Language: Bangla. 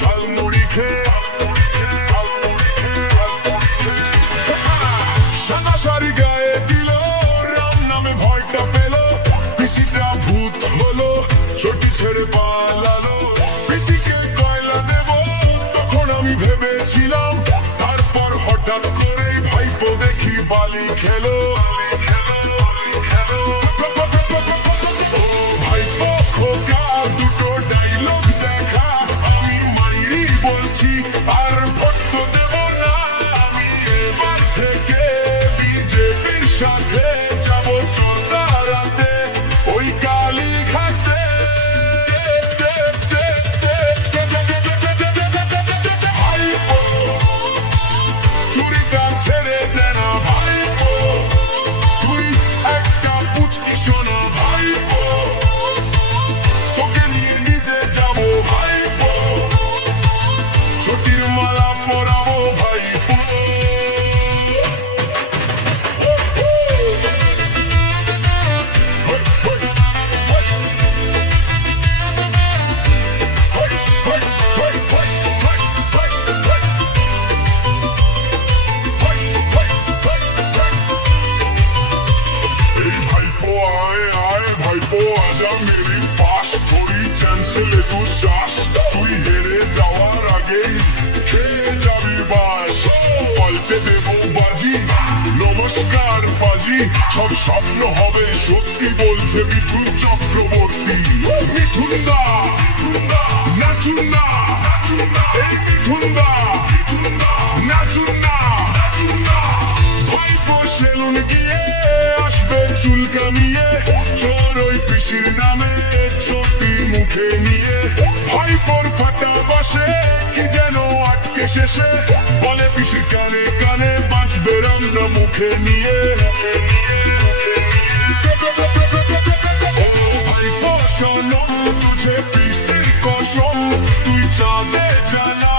ঝালমুড়ি খেয়ে সানাসারি গায়ে দিল, রাম নামে ভয়টা পেল, পিসিটা ভূত হলো, চটি ছেড়ে পালালো। পিসিকে কয়লা দেব তখন আমি ভেবেছিলাম, তারপর হঠাৎ করেই ভাইপো দেখি বালি খেলো। ভাইপো খোকা দুটো ডায়লগ দেখা, আমি মাইরি বলছি আর ভোট দেব না। আমি এবার থেকে বিজেপির সাথে যাব চোদারাতে, ওই কালী ঘাটে। ভাইপো চুরিটা ছেড়ে দে না ভাইপো, তুই একটা পুচকি শোনা ভাইপো, তোকে নিয়ে নিজে যাবো ভাইপো, ছুটির মালা পরাবো ভাইপো। भाईपो आए आए भाईपो आजा मेरे पास, थोड़ी चांस ले तू श्वास, তুই হেরে যাওয়ার আগেই খেয়ে যাবি বাস। পাল্টে দেবো বাজি, নমস্কার বাজি, সব স্বপ্ন হবে সত্যি বলছে মিঠুন চক্রবর্তী। মিঠুন দা নাচুন না, এই মিঠুন দা নাচুন না। ভাইপো সেলুন গিয়ে আসবে চুল কামিয়ে, চোর ওই পিসির নামে চটি মুখে নিয়ে। ভাইপোর ফাটা বাসে কি যেন আটকে শেষে, বলে পিসির কানে কানে বাঁচবে রান্না মুখে নিয়ে। ও ভাইপো শোনো, তুঝে পিসির কসম, তুই চাঁদে জ্বালা